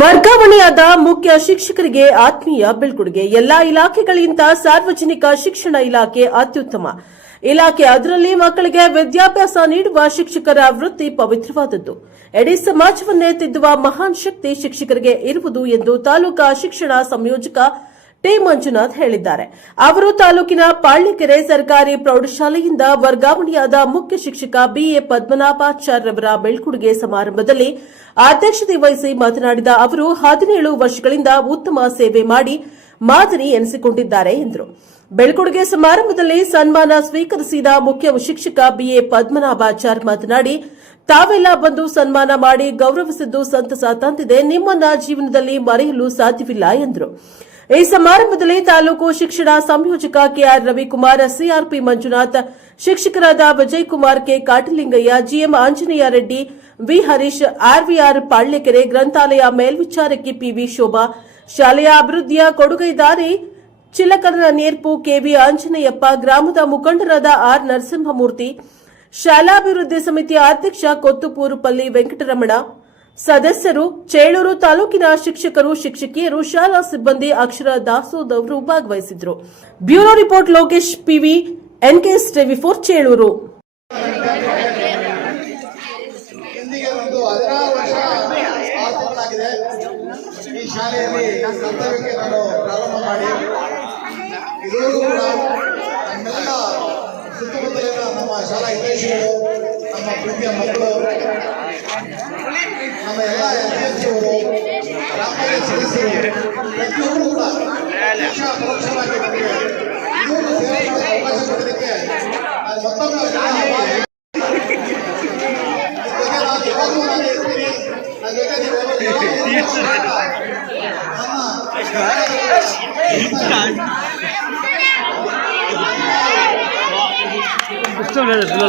ವರ್ಗಾವಣೆಯಾದ ಮುಖ್ಯ ಶಿಕ್ಷಕರಿಗೆ ಆತ್ಮೀಯ ಬೀಳ್ಕೊಡುಗೆ. ಎಲ್ಲಾ ಇಲಾಖೆಗಳಿಗಿಂತ ಸಾರ್ವಜನಿಕ ಶಿಕ್ಷಣ ಇಲಾಖೆ ಅತ್ಯುತ್ತಮ. ಇಲಾಖೆ ಅದರಲ್ಲಿ ಮಕ್ಕಳಿಗೆ ವಿದ್ಯಾಭ್ಯಾಸ ನೀಡುವ ಶಿಕ್ಷಕರ ವೃತ್ತಿ ಪವಿತ್ರವಾದದ್ದು. ಇಡೀ ಸಮಾಜವನ್ನೇ ತಿದ್ದುವ ಮಹಾನ್ ಶಕ್ತಿ ಶಿಕ್ಷಕರಿಗೆ ಇರುವುದು ಎಂದು ತಾಲೂಕಾ ಶಿಕ್ಷಣ ಸಂಯೋಜಕ ಟಿ ಮಂಜುನಾಥ್ ಹೇಳಿದ್ದಾರೆ. ಅವರು ತಾಲೂಕಿನ ಪಾಳ್ಯಕೆರೆ ಸರ್ಕಾರಿ ಪ್ರೌಢಶಾಲೆಯಿಂದ ವರ್ಗಾವಣೆಯಾದ ಮುಖ್ಯ ಶಿಕ್ಷಕ ಬಿಎ ಪದ್ಮನಾಭಾಚಾರ್ಯವರ ಬೀಳ್ಕೊಡುಗೆ ಸಮಾರಂಭದಲ್ಲಿ ಅಧ್ಯಕ್ಷತೆ ವಹಿಸಿ ಮಾತನಾಡಿದ ಅವರು, ಹದಿನೇಳು ವರ್ಷಗಳಿಂದ ಉತ್ತಮ ಸೇವೆ ಮಾಡಿ ಮಾದರಿ ಎನಿಸಿಕೊಂಡಿದ್ದಾರೆ ಎಂದರು. ಬೆಳ್ಕೊಡುಗೆ ಸಮಾರಂಭದಲ್ಲಿ ಸನ್ಮಾನ ಸ್ವೀಕರಿಸಿದ ಮುಖ್ಯ ಶಿಕ್ಷಕ ಬಿಎ ಪದ್ಮನಾಭಾಚಾರ್ ಮಾತನಾಡಿ, ತಾವೆಲ್ಲ ಬಂದು ಸನ್ಮಾನ ಮಾಡಿ ಗೌರವಿಸಿದ್ದು ಸಂತಸ ತಂದಿದೆ, ನಿಮ್ಮನ್ನ ಜೀವನದಲ್ಲಿ ಮರೆಯಲು ಸಾಧ್ಯವಿಲ್ಲ ಎಂದರು. ಈ ಸಮಾರಂಭದಲ್ಲಿ ತಾಲೂಕು ಶಿಕ್ಷಣ ಸಂಯೋಜಕ ಕೆಆರ್ ರವಿಕುಮಾರ್, ಸಿಆರ್ಪಿ ಮಂಜುನಾಥ್, ಶಿಕ್ಷಕರಾದ Vijay Kumar K Katalingaiah, GM Anjaneya Reddy V Harish, RVR Palyakere ಗ್ರಂಥಾಲಯ ಮೇಲ್ವಿಚಾರಕಿ ಪಿವಿ ಶೋಭಾ, ಶಾಲೆಯ ಅಭಿವೃದ್ಧಿಯ ಕೊಡುಗೈದಾರಿ ಚಿಲಕರ ನೇರ್ಪು ಕೆವಿ ಆಂಜನೇಯಪ್ಪ, ಗ್ರಾಮದ ಮುಖಂಡರಾದ ಆರ್ ನರಸಿಂಹಮೂರ್ತಿ, ಶಾಲಾಭಿವೃದ್ಧಿ ಸಮಿತಿಯ ಅಧ್ಯಕ್ಷ ಕೊತ್ತುಪೂರುಪಲ್ಲಿ ವೆಂಕಟರಮಣ ಸದಸ್ಯರು ಚೇಳೂರು ತಾಲೂಕಿನ ಶಿಕ್ಷಕರು, ಶಿಕ್ಷಕಿಯರು, ಶಾಲಾ ಸಿಬ್ಬಂದಿ ಅಕ್ಷರ ದಾಸೋದವರು ಭಾಗವಹಿಸಿದ್ರು bureau report Lokesh PV, NKS TV four Chelur. ಈ ಶಾಲೆಯಲ್ಲಿ ಪ್ರಾರಂಭ ಮಾಡಿ. ಕೂಡ ಸುತ್ತಮುತ್ತಲಿನ ನಮ್ಮ ಶಾಲಾ ಹಿತೈಷಿಗಳು, ನಮ್ಮ ಪ್ರೀತಿಯ ಮಕ್ಕಳು ನಮ್ಮ ಎಲ್ಲ ಎಸ್ಡಿಎಸ್ಸಿಯವರು ಗ್ರಾಮೀಣ ಸದಸ್ಯರು ಪ್ರತಿಯೊಬ್ಬರು ಕೂಡ